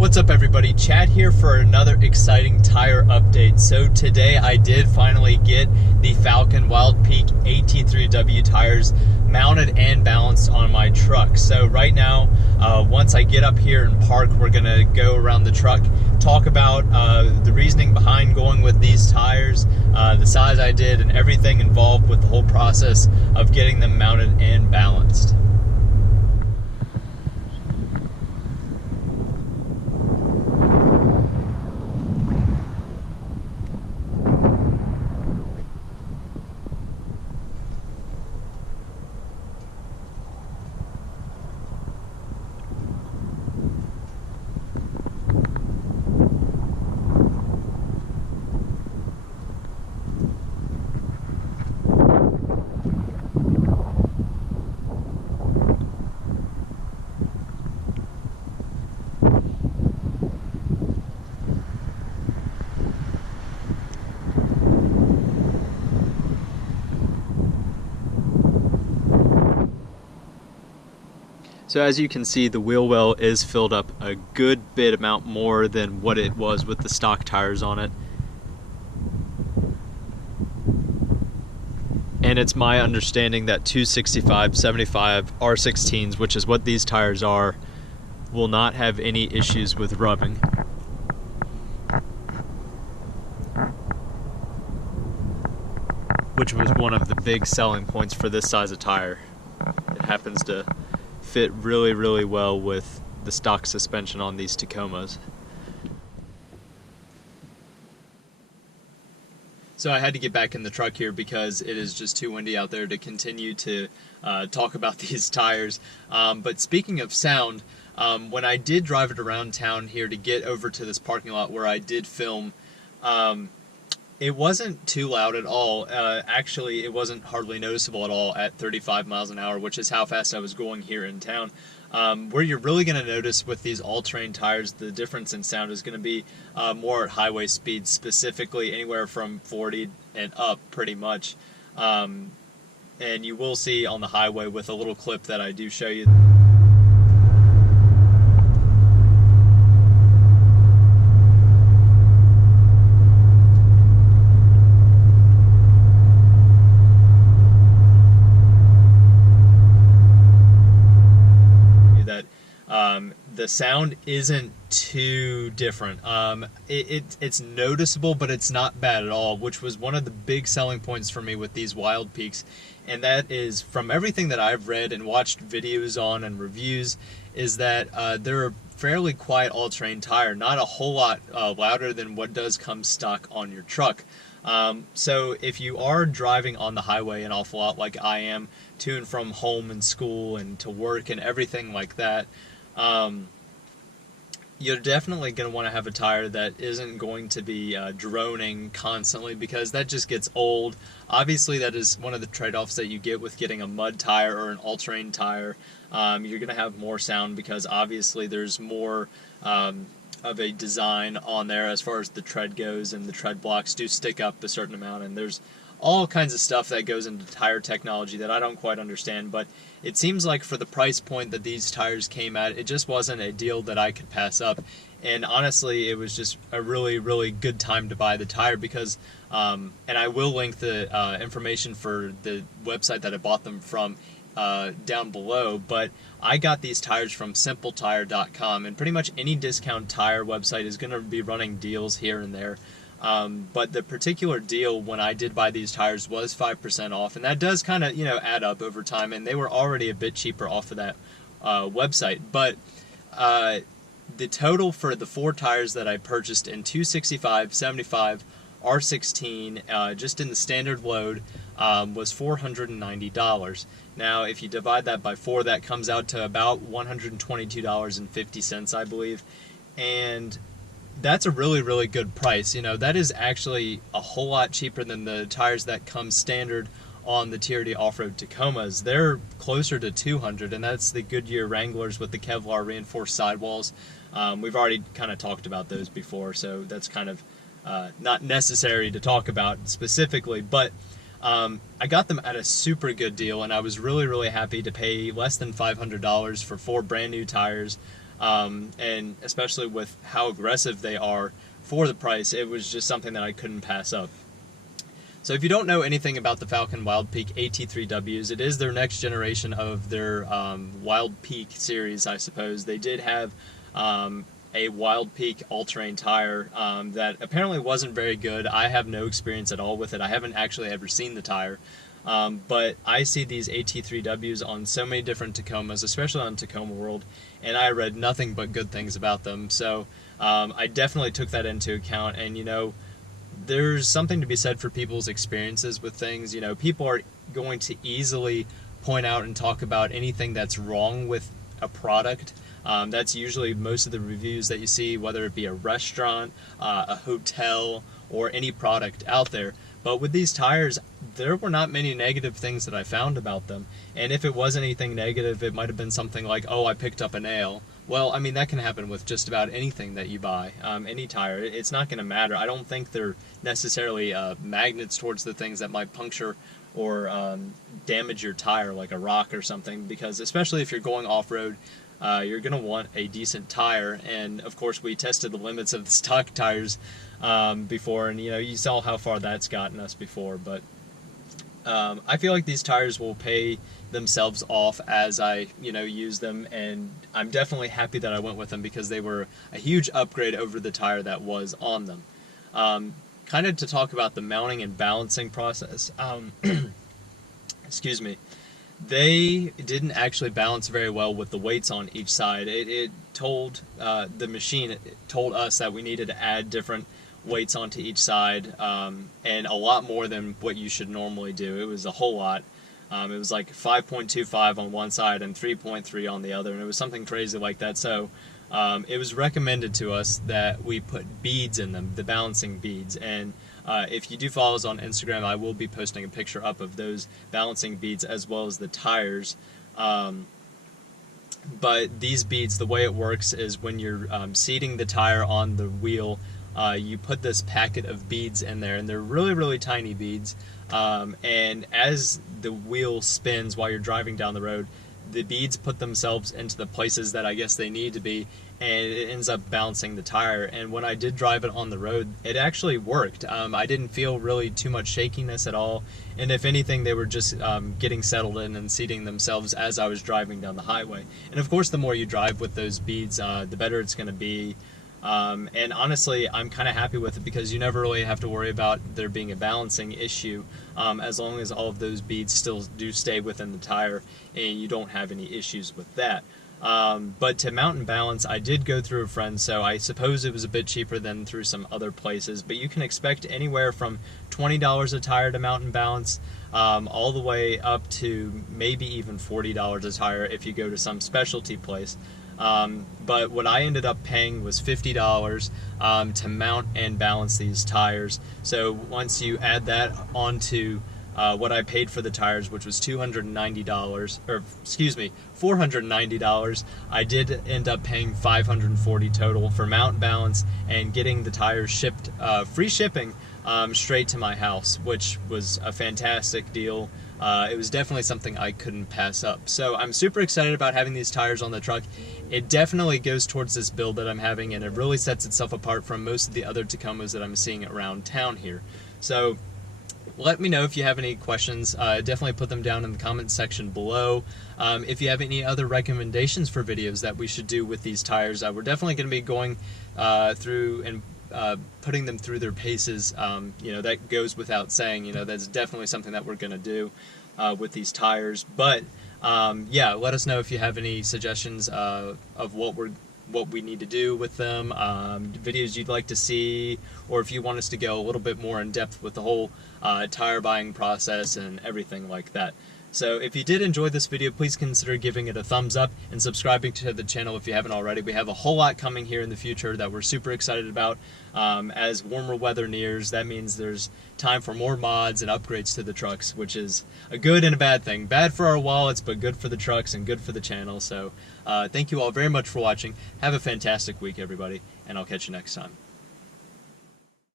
What's up everybody, Chad here for another exciting tire update. So today I did finally get the Falken Wildpeak T3W tires mounted and balanced on my truck. So right now, once I get up here and park, we're gonna go around the truck, talk about the reasoning behind going with these tires, the size I did, and everything involved with the whole process of getting them mounted and balanced. So as you can see, the wheel well is filled up a good bit amount more than what it was with the stock tires on it. And it's my understanding that 265, 75 R16s, which is what these tires are, will not have any issues with rubbing. Which was one of the big selling points for this size of tire. It happens to fit really well with the stock suspension on these Tacomas. So I had to get back in the truck here because it is just too windy out there to continue to talk about these tires. But speaking of sound, when I did drive it around town here to get over to this parking lot where I did film, it wasn't too loud at all. Actually, it wasn't hardly noticeable at all at 35 miles an hour, which is how fast I was going here in town. Where you're really going to notice with these all-terrain tires, the difference in sound is going to be more at highway speeds, specifically anywhere from 40 and up pretty much. And you will see on the highway with a little clip that I do show you. The sound isn't too different. It's noticeable, but it's not bad at all, which was one of the big selling points for me with these Wildpeaks. And that is, from everything that I've read and watched videos on and reviews, is that they're a fairly quiet all-terrain tire, not a whole lot louder than what does come stock on your truck. So if you are driving on the highway an awful lot like I am, to and from home and school and to work and everything like that, you're definitely going to want to have a tire that isn't going to be droning constantly, because that just gets old. Obviously, that is one of the trade-offs that you get with getting a mud tire or an all-terrain tire. You're going to have more sound because obviously there's more of a design on there as far as the tread goes, and the tread blocks do stick up a certain amount, and there's all kinds of stuff that goes into tire technology that I don't quite understand. But it seems like for the price point that these tires came at, it just wasn't a deal that I could pass up. And honestly, it was just a really good time to buy the tire because, and I will link the information for the website that I bought them from down below, but I got these tires from simpletire.com, and pretty much any discount tire website is going to be running deals here and there. But the particular deal when I did buy these tires was 5% off, and that does kind of, add up over time, and they were already a bit cheaper off of that website. But the total for the 4 tires that I purchased in 265, 75, R16, just in the standard load, was $490. Now, if you divide that by 4, that comes out to about $122.50, I believe, and that's a really good price. That is actually a whole lot cheaper than the tires that come standard on the T3W off-road Tacomas. They're closer to $200, and that's the Goodyear Wranglers with the Kevlar reinforced sidewalls. We've already kind of talked about those before, so that's kind of not necessary to talk about specifically, but I got them at a super good deal, and I was really happy to pay less than $500 for 4 brand new tires. and especially with how aggressive they are for the price, it was just something that I couldn't pass up. So if you don't know anything about the Falken Wildpeak T3W's, it is their next generation of their Wildpeak series, I suppose. They did have a Wildpeak all-terrain tire that apparently wasn't very good. I have no experience at all with it. I haven't actually ever seen the tire. But I see these T3W's on so many different Tacomas, especially on Tacoma World, and I read nothing but good things about them. So I definitely took that into account, and you know, there's something to be said for people's experiences with things. You know, people are going to easily point out and talk about anything that's wrong with a product. That's usually most of the reviews that you see, whether it be a restaurant, a hotel, or any product out there. But with these tires, there were not many negative things that I found about them. And if it was anything negative, it might have been something like, oh, I picked up a nail. Well, I mean, that can happen with just about anything that you buy, any tire. It's not going to matter. I don't think they're necessarily magnets towards the things that might puncture or damage your tire, like a rock or something, because especially if you're going off-road, you're going to want a decent tire. And of course, we tested the limits of the stock tires before, and you know, you saw how far that's gotten us before. But I feel like these tires will pay themselves off as I, you know, use them, and I'm definitely happy that I went with them because they were a huge upgrade over the tire that was on them. Kind of to talk about the mounting and balancing process. Excuse me. They didn't actually balance very well with the weights on each side. It told the machine, it told us that we needed to add different weights onto each side, and a lot more than what you should normally do. It was a whole lot. It was like 5.25 on one side and 3.3 on the other, and it was something crazy like that. So it was recommended to us that we put beads in them, the balancing beads. And if you do follow us on Instagram, I will be posting a picture up of those balancing beads as well as the tires. But these beads, the way it works is when you're seating the tire on the wheel, you put this packet of beads in there, and they're really, really tiny beads. And as the wheel spins while you're driving down the road, the beads put themselves into the places that I guess they need to be, and it ends up balancing the tire. And when I did drive it on the road, it actually worked. I didn't feel really too much shakiness at all, and if anything, they were just getting settled in and seating themselves as I was driving down the highway. And of course, the more you drive with those beads, the better it's going to be. And honestly, I'm kind of happy with it because you never really have to worry about there being a balancing issue, as long as all of those beads still do stay within the tire and you don't have any issues with that. But to mount and balance, I did go through a friend, so I suppose it was a bit cheaper than through some other places, but you can expect anywhere from $20 a tire to mount and balance, all the way up to maybe even $40 a tire if you go to some specialty place. But what I ended up paying was $50 to mount and balance these tires. So once you add that onto what I paid for the tires, which was $290, or excuse me, $490, I did end up paying $540 total for mount and balance and getting the tires shipped, free shipping, straight to my house, which was a fantastic deal. It was definitely something I couldn't pass up. So I'm super excited about having these tires on the truck. It definitely goes towards this build that I'm having, and it really sets itself apart from most of the other Tacomas that I'm seeing around town here. So let me know if you have any questions. Definitely put them down in the comment section below. If you have any other recommendations for videos that we should do with these tires, we're definitely going to be going through and putting them through their paces. You know, that goes without saying. You know, that's definitely something that we're going to do with these tires. But yeah, let us know if you have any suggestions of what we need to do with them, videos you'd like to see, or if you want us to go a little bit more in depth with the whole tire buying process and everything like that. So if you did enjoy this video, please consider giving it a thumbs up and subscribing to the channel if you haven't already. We have a whole lot coming here in the future that we're super excited about. As warmer weather nears, that means there's time for more mods and upgrades to the trucks, which is a good and a bad thing. Bad for our wallets, but good for the trucks and good for the channel. So thank you all very much for watching. Have a fantastic week, everybody, and I'll catch you next time.